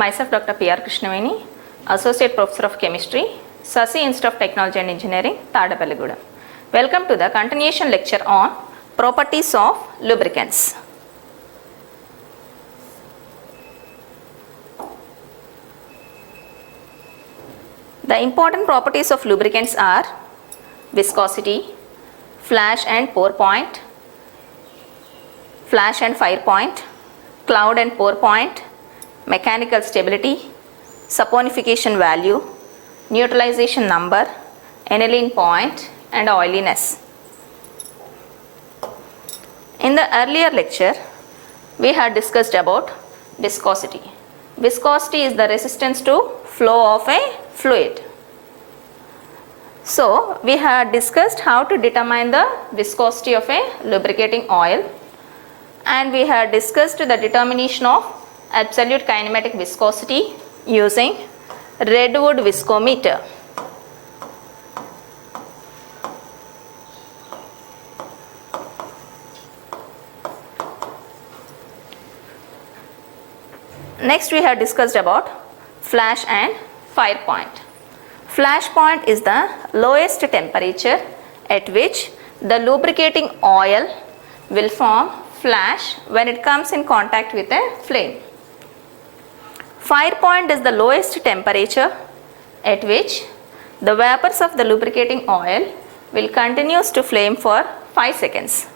Myself Dr. P.R. Krishnaveni, Associate Professor of Chemistry, Sasi Institute of Technology and Engineering, Tadapalligudem. Welcome to the continuation lecture on properties of lubricants. The important properties of lubricants are viscosity, flash and pour point, flash and fire point, cloud and pour point, mechanical stability, saponification value, neutralization number, aniline point and oiliness. In the earlier lecture, we had discussed about viscosity. Viscosity is the resistance to flow of a fluid. So, we had discussed how to determine the viscosity of a lubricating oil, and we had discussed the determination of absolute kinematic viscosity using Redwood viscometer. Next we have discussed about flash and fire point. Flash point is the lowest temperature at which the lubricating oil will form flash when it comes in contact with a flame. Fire point is the lowest temperature at which the vapors of the lubricating oil will continue to flame for 5 seconds.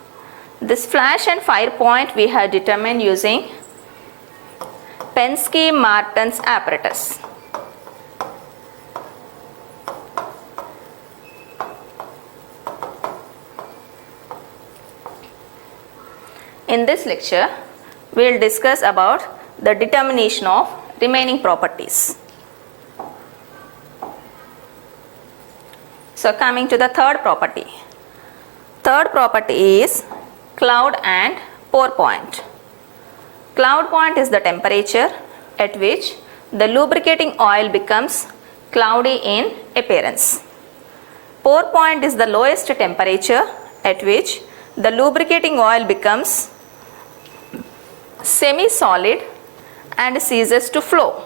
This flash and fire point we have determined using Penske-Martin's apparatus. In this lecture, we will discuss about the determination of remaining properties. So, coming to the third property. Third property is cloud and pour point. Cloud point is the temperature at which the lubricating oil becomes cloudy in appearance. Pour point is the lowest temperature at which the lubricating oil becomes semi-solid and ceases to flow.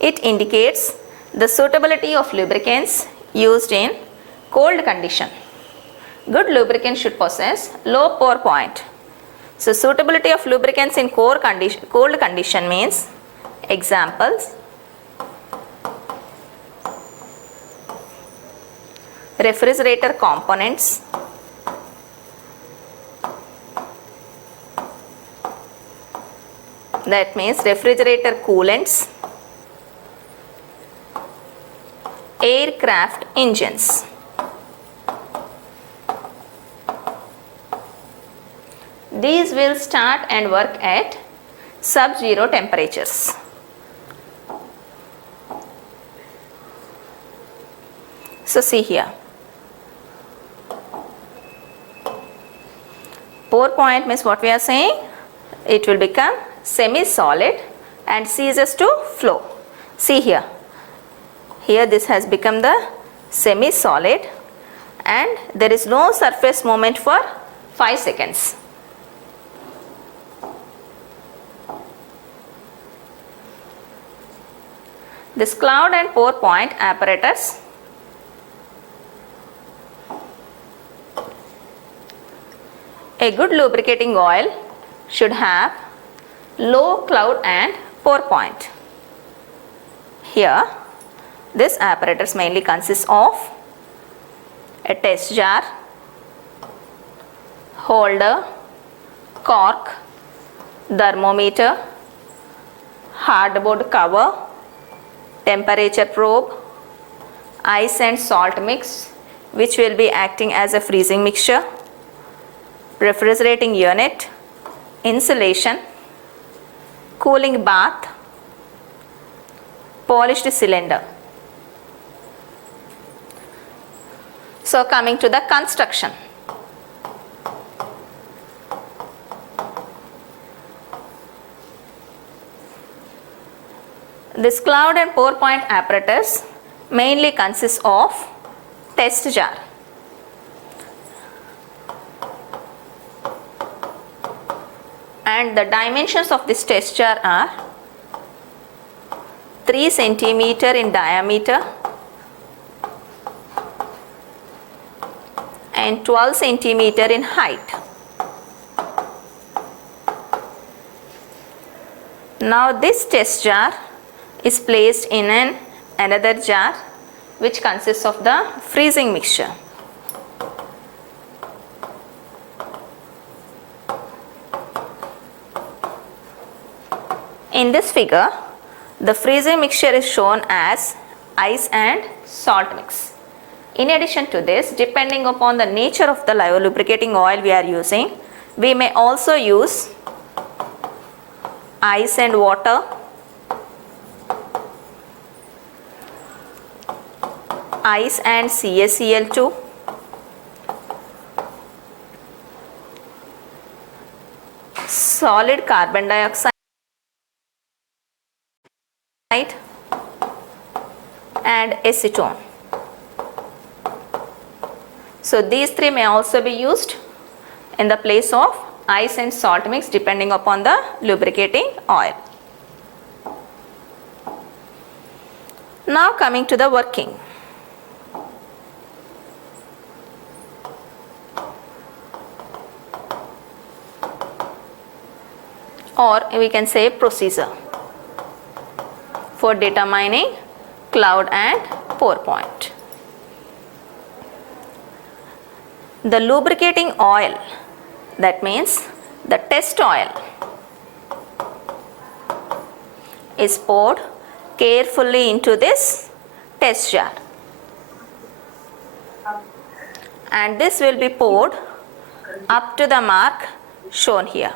It indicates the suitability of lubricants used in cold condition. Good lubricant should possess low pour point. So, suitability of lubricants in cold condition means examples: refrigerator components, that means refrigerator coolants, aircraft engines. These will start and work at sub-zero temperatures. So, see here. Pour point means what we are saying? It will become semi-solid and ceases to flow. See here. Here this has become the semi-solid and there is no surface movement for 5 seconds. This cloud and pour point apparatus a good lubricating oil should have low cloud and pour point. Here this apparatus mainly consists of a test jar, holder, cork, thermometer, hardboard cover, temperature probe, ice and salt mix which will be acting as a freezing mixture, refrigerating unit, insulation, cooling bath, polished cylinder. So, coming to the construction. This cloud and pour point apparatus mainly consists of test jar. And the dimensions of this test jar are 3 centimeter in diameter and 12 centimeter in height. Now this test jar is placed in another jar which consists of the freezing mixture. In this figure, the freezing mixture is shown as ice and salt mix. In addition to this, depending upon the nature of the lubricating oil we are using, we may also use ice and water, ice and CaCl2, solid carbon dioxide and acetone. So these three may also be used in the place of ice and salt mix depending upon the lubricating oil. Now coming to the working. Or we can say procedure for determining cloud and pour point. The lubricating oil, that means the test oil, is poured carefully into this test jar, and this will be poured up to the mark shown here.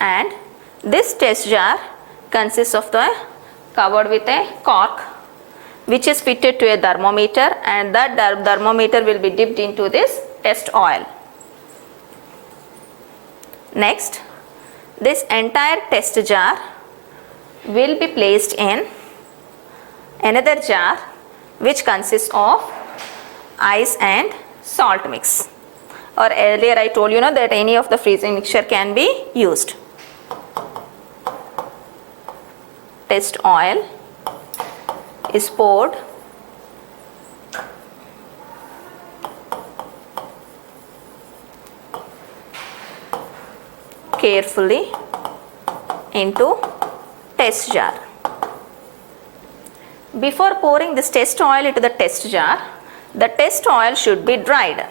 And this test jar consists of the covered with a cork which is fitted to a thermometer, and that thermometer will be dipped into this test oil. Next, this entire test jar will be placed in another jar which consists of ice and salt mix. Or earlier I told you that any of the freezing mixture can be used. Test oil is poured carefully into test jar. Before pouring this test oil into the test jar, the test oil should be dried.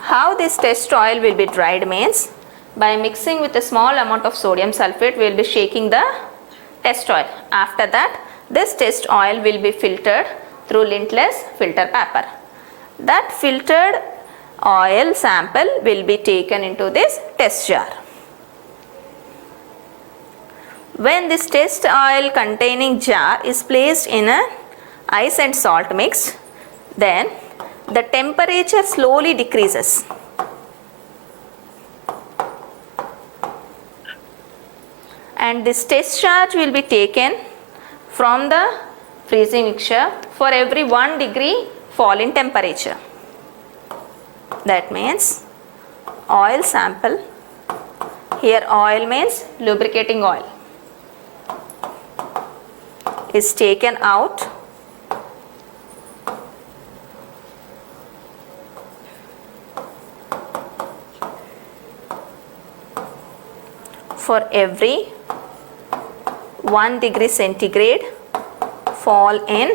How this test oil will be dried means, by mixing with a small amount of sodium sulfate, we will be shaking the test oil. After that, this test oil will be filtered through lintless filter paper. That filtered oil sample will be taken into this test jar. When this test oil containing jar is placed in a ice and salt mix, then the temperature slowly decreases. And this test charge will be taken from the freezing mixture for every 1 degree fall in temperature. That means oil sample, here oil means lubricating oil, is taken out for every 1 degree centigrade fall in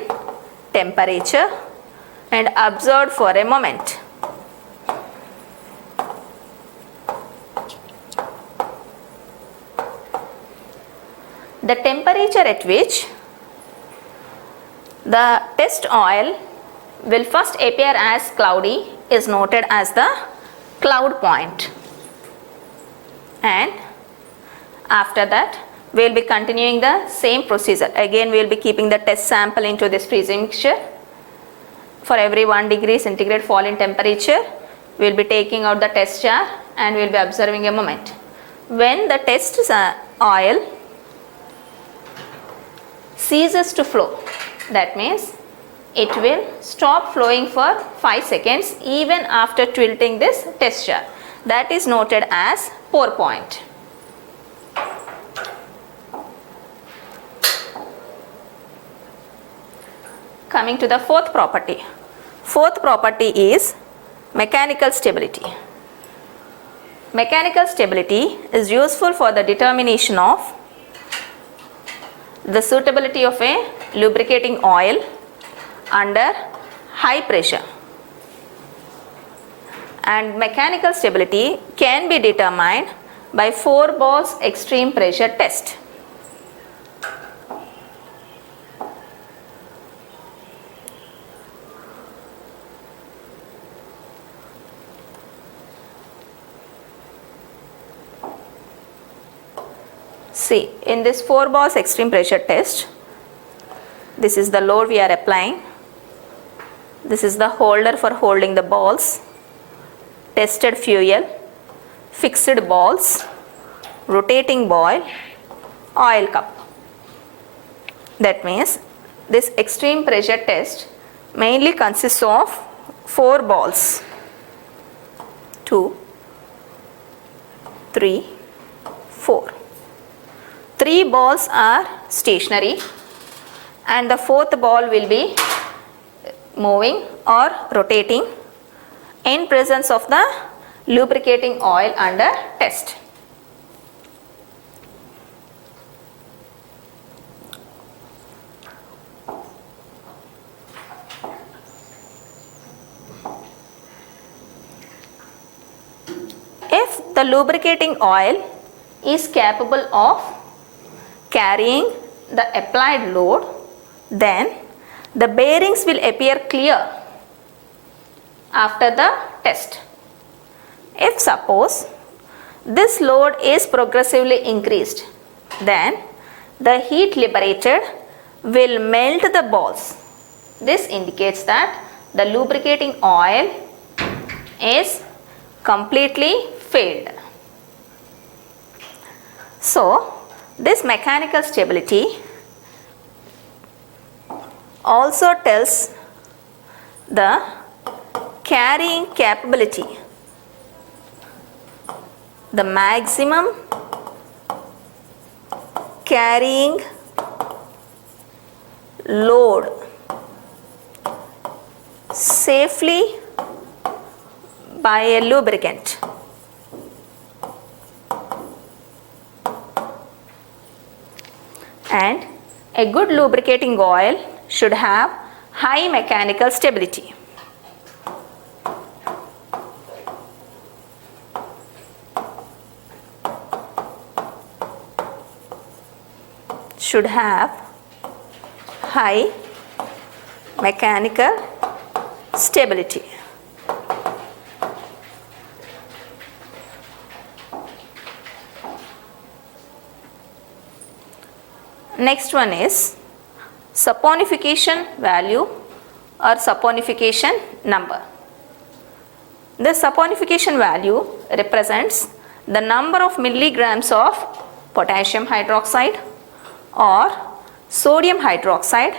temperature and observed for a moment. The temperature at which the test oil will first appear as cloudy is noted as the cloud point, and after that we will be continuing the same procedure. Again we will be keeping the test sample into this freezing mixture. For every 1 degree centigrade fall in temperature, we will be taking out the test jar and we will be observing a moment. When the test oil ceases to flow, that means it will stop flowing for 5 seconds even after tilting this test jar. That is noted as pour point. Coming to the fourth property. Fourth property is mechanical stability. Mechanical stability is useful for the determination of the suitability of a lubricating oil under high pressure. And mechanical stability can be determined by 4 bars extreme pressure test. See, in this 4 bars extreme pressure test, this is the load we are applying. This is the holder for holding the balls, tested fuel, fixed balls, rotating boil, oil cup. That means this extreme pressure test mainly consists of 4 balls. 2, 3, 4. 3 balls are stationary and the 4th ball will be moving or rotating in presence of the lubricating oil under test. If the lubricating oil is capable of carrying the applied load, then the bearings will appear clear after the test. If suppose this load is progressively increased, then the heat liberated will melt the balls. This indicates that the lubricating oil is completely failed. So, this mechanical stability also tells the carrying capability, the maximum carrying load safely by a lubricant. And a good lubricating oil should have high mechanical stability. Should have high mechanical stability. Next one is saponification value or saponification number. The saponification value represents the number of milligrams of potassium hydroxide or sodium hydroxide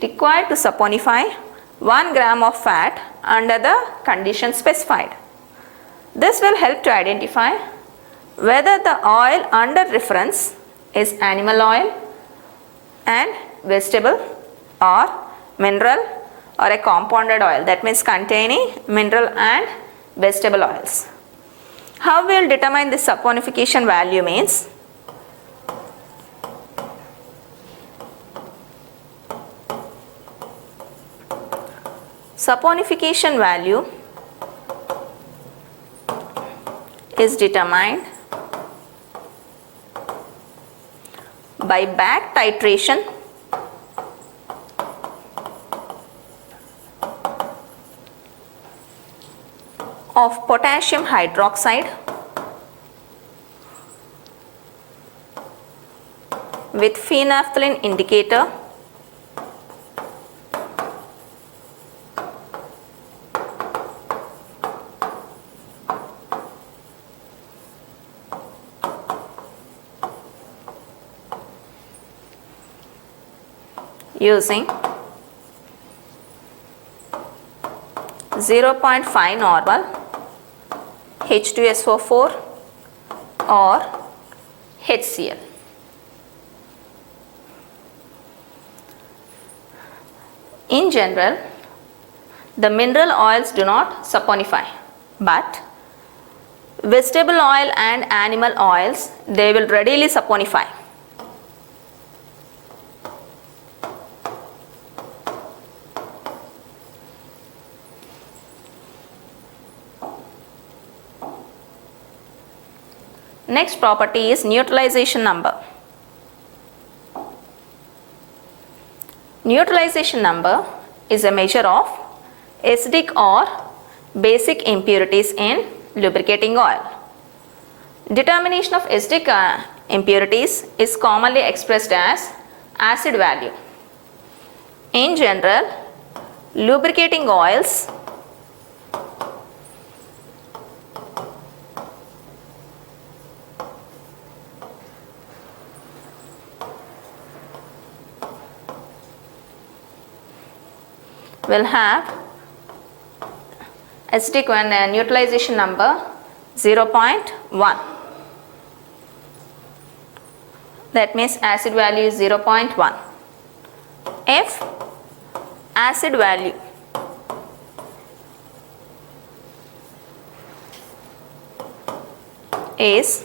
required to saponify 1 gram of fat under the condition specified. This will help to identify whether the oil under reference is animal oil and vegetable or mineral or a compounded oil, that means containing mineral and vegetable oils. How we will determine this saponification value means saponification value is determined by back titration of potassium hydroxide with phenolphthalein indicator using 0.5 normal, H2SO4 or HCl. In general, the mineral oils do not saponify, but vegetable oil and animal oils, they will readily saponify. Next property is neutralization number. Neutralization number is a measure of acidic or basic impurities in lubricating oil. Determination of acidic impurities is commonly expressed as acid value. In general, lubricating oils will have acidic neutralization number 0.1. That means acid value is 0.1. If acid value is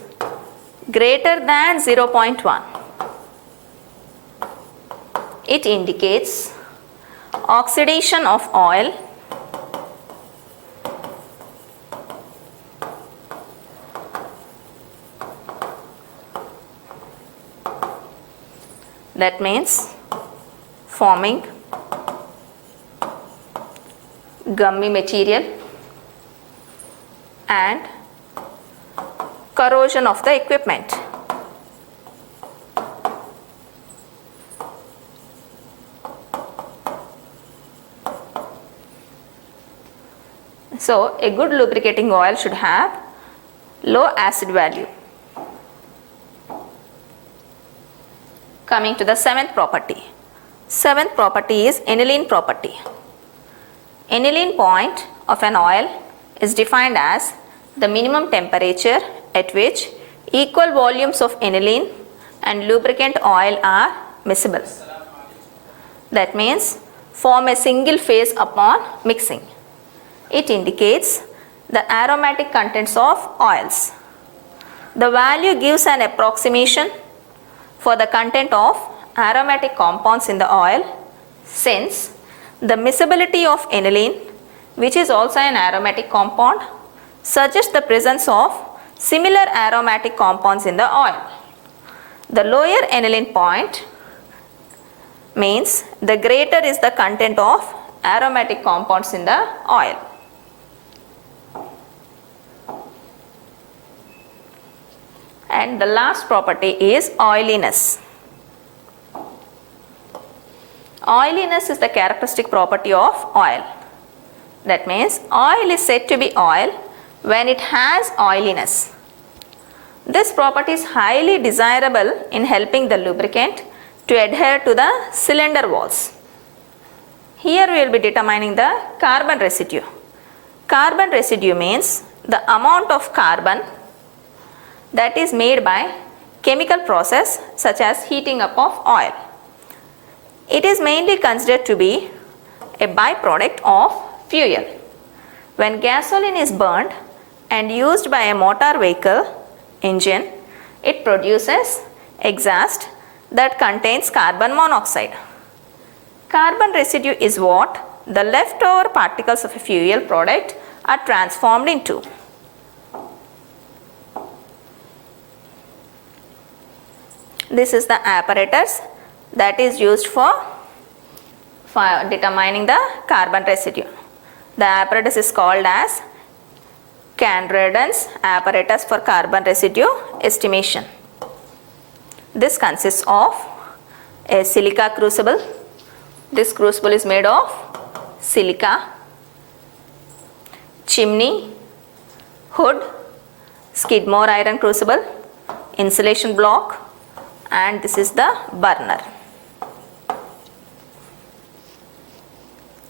greater than 0.1, it indicates oxidation of oil that means forming gummy material and corrosion of the equipment. So, a good lubricating oil should have low acid value. Coming to the seventh property. Seventh property is aniline property. Aniline point of an oil is defined as the minimum temperature at which equal volumes of aniline and lubricant oil are miscible. That means form a single phase upon mixing. It indicates the aromatic contents of oils. The value gives an approximation for the content of aromatic compounds in the oil, since the miscibility of aniline, which is also an aromatic compound, suggests the presence of similar aromatic compounds in the oil. The lower aniline point means the greater is the content of aromatic compounds in the oil. And the last property is oiliness. Oiliness is the characteristic property of oil. That means oil is said to be oil when it has oiliness. This property is highly desirable in helping the lubricant to adhere to the cylinder walls. Here we will be determining the carbon residue. Carbon residue means the amount of carbon that is made by chemical process such as heating up of oil. It is mainly considered to be a byproduct of fuel. When gasoline is burned and used by a motor vehicle engine, it produces exhaust that contains carbon monoxide. Carbon residue is what the leftover particles of a fuel product are transformed into. This is the apparatus that is used for determining the carbon residue. The apparatus is called as Candraden's apparatus for carbon residue estimation. This consists of a silica crucible. This crucible is made of silica, chimney, hood, Skidmore iron crucible, insulation block, and this is the burner.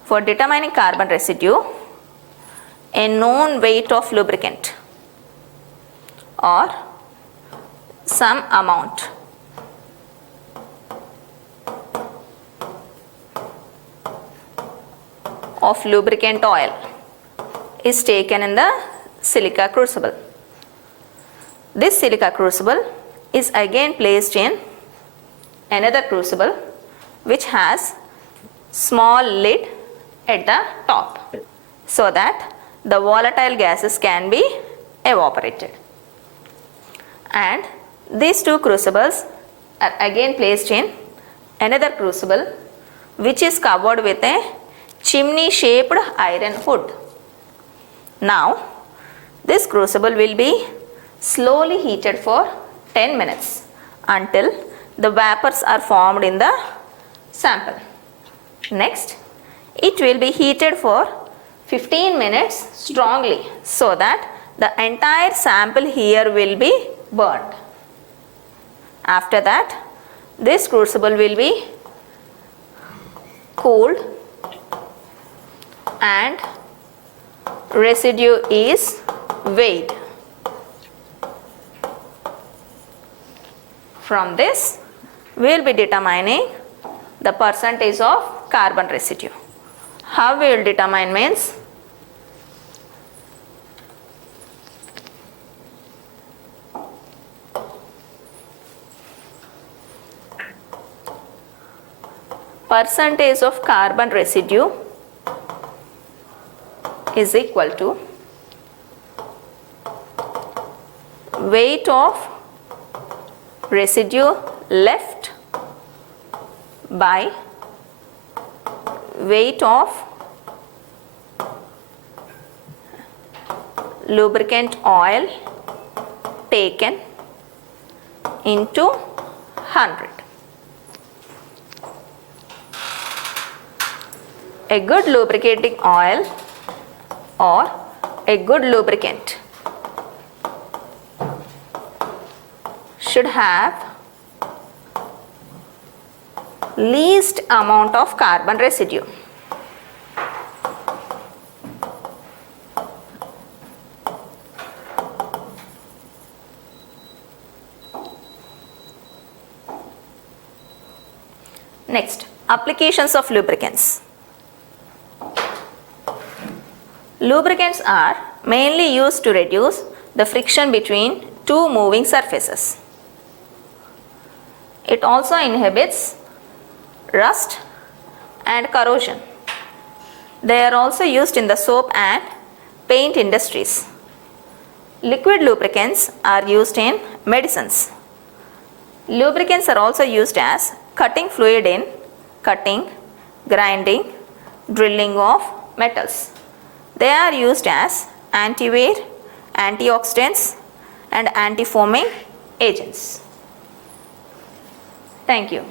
For determining carbon residue, a known weight of lubricant or some amount of lubricant oil is taken in the silica crucible. This silica crucible is again placed in another crucible which has small lid at the top so that the volatile gases can be evaporated. And these two crucibles are again placed in another crucible which is covered with a chimney shaped iron hood. Now this crucible will be slowly heated for 10 minutes until the vapors are formed in the sample. Next, it will be heated for 15 minutes strongly so that the entire sample here will be burnt. After that, this crucible will be cooled and residue is weighed. From this, we will be determining the percentage of carbon residue. How we will determine means, percentage of carbon residue is equal to weight of residue left by weight of lubricant oil taken into 100. A good lubricating oil or a good lubricant should have least amount of carbon residue. Next, applications of lubricants. Lubricants are mainly used to reduce the friction between two moving surfaces. It also inhibits rust and corrosion. They are also used in the soap and paint industries. Liquid lubricants are used in medicines. Lubricants are also used as cutting fluid in cutting, grinding, drilling of metals. They are used as anti-wear, antioxidants and anti-foaming agents. Thank you.